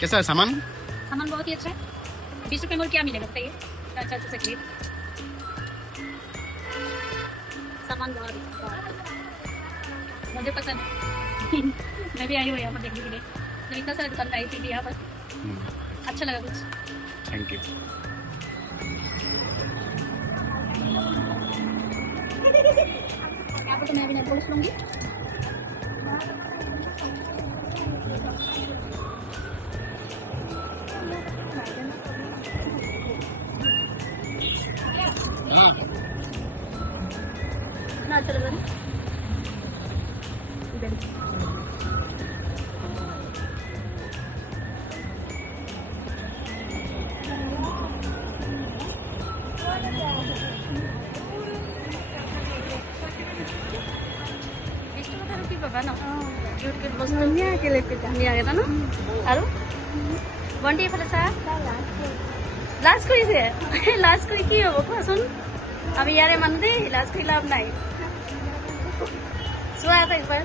कैसा है सामान? सामान बहुत ही अच्छा है। 20 रुपए में क्या मिलेगा बताइए? अच्छा अच्छा से क्लिप सामान बहुत मुझे पसंद है। मैं भी आई हूँ यहाँ पर देखने के लिए। तो इतना सारा दुकान आई थी यहाँ पर, अच्छा लगा कुछ। Thank you. यहाँ पर तो मैं अभी नेल पॉलिश लूँगी। कितना अच्छा लग रहा है। ভণ্টি এইফালে চা। লাজ কৰিছে লাজ কৰি কি হ'ব কোৱাচোন? আমি ইয়াৰে মানুহ দেই, লাজ কৰি লাভ নাই। চোৱা এটা একবাৰ।